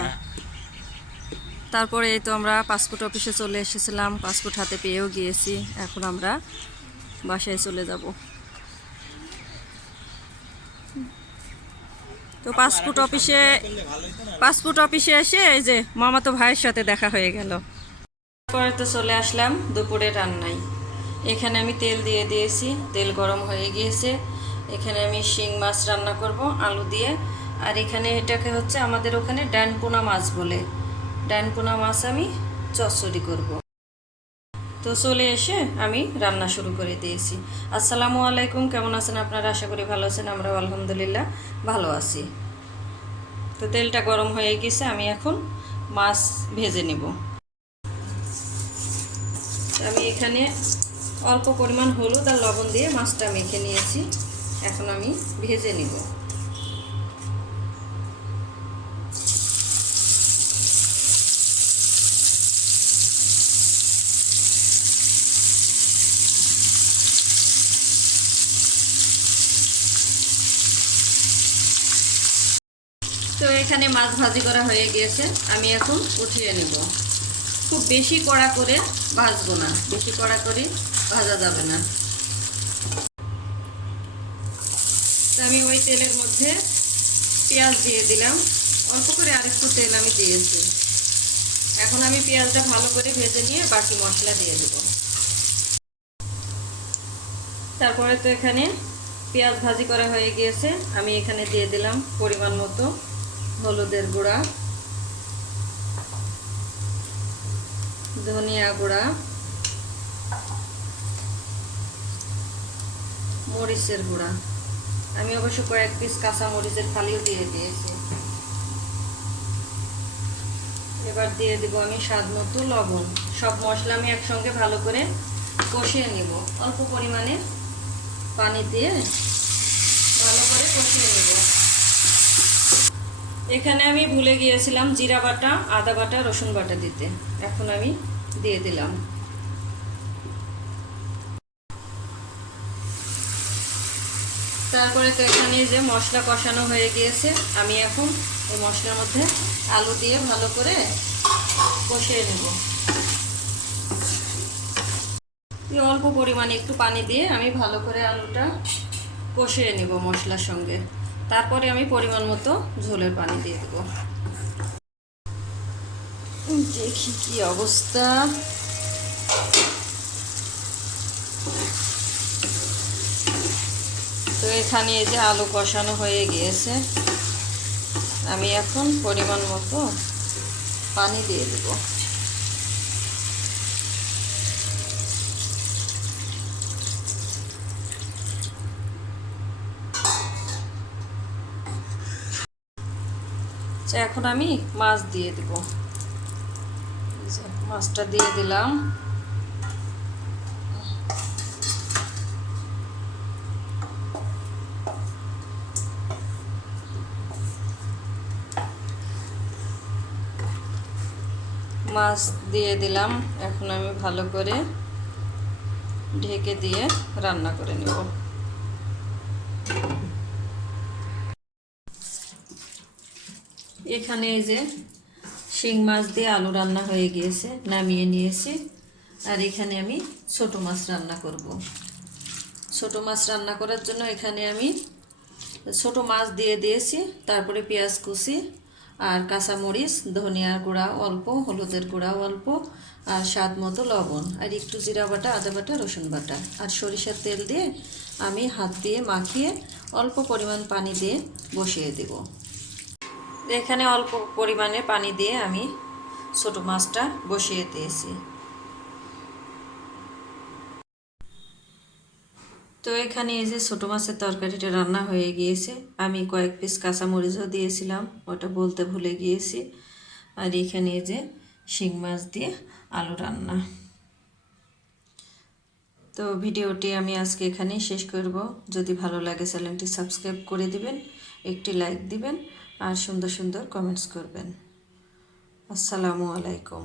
না। তারপরে এই তো আমরা পাসপোর্ট অফিসে চলে এসেছিলাম, পাসপোর্ট হাতে পেয়েও গিয়েছি। এখন আমরা বাসায় চলে যাব। তো পাসপোর্ট অফিসে এসে এই যে মামাতো ভাইয়ের সাথে দেখা হয়ে গেল। পরে তো চলে আসলাম দুপুরে রান্নায়। এখানে আমি তেল দিয়ে দিয়েছি, তেল গরম হয়ে গিয়েছে। এখানে আমি শিং মাছ রান্না করব আলু দিয়ে। আর এখানে এটাকে হচ্ছে আমাদের ওখানে ডানপোনা মাছ বলে, ডানপোনা মাছ আমি চচ্চড়ি করব। তো চলে এসে আমি রান্না শুরু করে দিয়েছি। আসসালামু আলাইকুম, কেমন আছেন আপনারা? আশা করি ভালো আছেন। আমরাও আলহামদুলিল্লাহ ভালো আছি। তো তেলটা গরম হয়ে গেছে, আমি এখন মাছ ভেজে নেব। আমি এখানে অল্প পরিমাণ হলুদ আর লবণ দিয়ে মাছটা মেখে নিয়েছি। এখন আমি ভেজে নিব। তো এখানে মাছ ভাজি করা হয়ে গিয়েছে, আমি এখন উঠিয়ে নেব। খুব বেশি কড়া করে ভাজবো না, বেশি কড়া করে ভাজা যাবে না। তো আমি ওই তেলের মধ্যে পেঁয়াজ দিয়ে দিলাম, অল্প করে আরেকটু তেল আমি দিয়েছি। এখন আমি পেঁয়াজটা ভালো করে ভেজে নিয়ে বাকি মশলা দিয়ে দেব। তারপরে তো এখানে পেঁয়াজ ভাজি করা হয়ে গিয়েছে, আমি এখানে দিয়ে দিলাম পরিমাণ মতো হলুদের গুঁড়া, ধনিয়া গুঁড়া, মরিচের গুঁড়া। আমি অবশ্য কয়েক পিস কাঁচা মরিচের ফালিও দিয়ে দিয়েছি। এবার দিয়ে দিব আমি স্বাদ মতো লবণ। সব মশলা আমি একসঙ্গে ভালো করে কষিয়ে নিব। অল্প পরিমাণে পানি দিয়ে ভালো করে কষিয়ে নেব। এখানে আমি ভুলে গিয়েছিলাম জিরা বাটা, আদা বাটা, রসুন বাটা দিতে। এখন আমি দিয়ে দিলাম। তারপরে তো এখানে যে মশলা কষানো হয়ে গিয়েছে, আমি এখন এই মশলার মধ্যে আলু দিয়ে ভালো করে কষিয়ে নেব। অল্প পরিমাণে একটু পানি দিয়ে আমি ভালো করে আলুটা কষিয়ে নেব মশলার সঙ্গে। তারপরে আমি পরিমাণ মতো ঝোলের পানি দিয়ে দেব। দেখি কি অবস্থা। তো এখানে এই যে আলু কষানো হয়ে গিয়েছে, আমি এখন পরিমাণ মতো পানি দিয়ে দেব। এখন আমি মাছ দিয়ে দেব। মাছটা দিয়ে দিলাম। মাছ দিয়ে দিলাম, এখন আমি ভালো করে ঢেকে দিয়ে রান্না করে নেব। এখানে এই যে শিং মাছ দিয়ে আলু রান্না হয়ে গিয়েছে, নামিয়ে নিয়েছি। আর এখানে আমি ছোট মাছ রান্না করব। ছোট মাছ রান্না করার জন্য এখানে আমি ছোট মাছ দিয়ে দিয়েছি, তারপরে পেঁয়াজ কুচি আর কাঁচামরিচ, ধনিয়ার গুঁড়া অল্প, হলুদের গুঁড়া অল্প, আর স্বাদ মতো লবণ, আর একটু জিরা বাটা, আদা বাটা, রসুন বাটা আর সরিষার তেল দিয়ে আমি হাত দিয়ে মাখিয়ে অল্প পরিমাণ পানি দিয়ে বসিয়ে দেব। এখানে অল্প পরিমাণে পানি দিয়ে আমি ছোট মাছটা বসিয়ে দিয়েছি। তো এখানে এই যে ছোটো মাছের তরকারিটা রান্না হয়ে গিয়েছে। আমি কয়েক পিস কাঁচামরিচও দিয়েছিলাম, ওটা বলতে ভুলে গিয়েছি। আর এখানে এই যে শিং মাছ দিয়ে আলু রান্না। তো ভিডিওটি আমি আজকে এখানেই শেষ করব। যদি ভালো লাগে চ্যানেলটি সাবস্ক্রাইব করে দিবেন, একটি লাইক দিবেন আর সুন্দর সুন্দর কমেন্টস করবেন। আসসালামু আলাইকুম।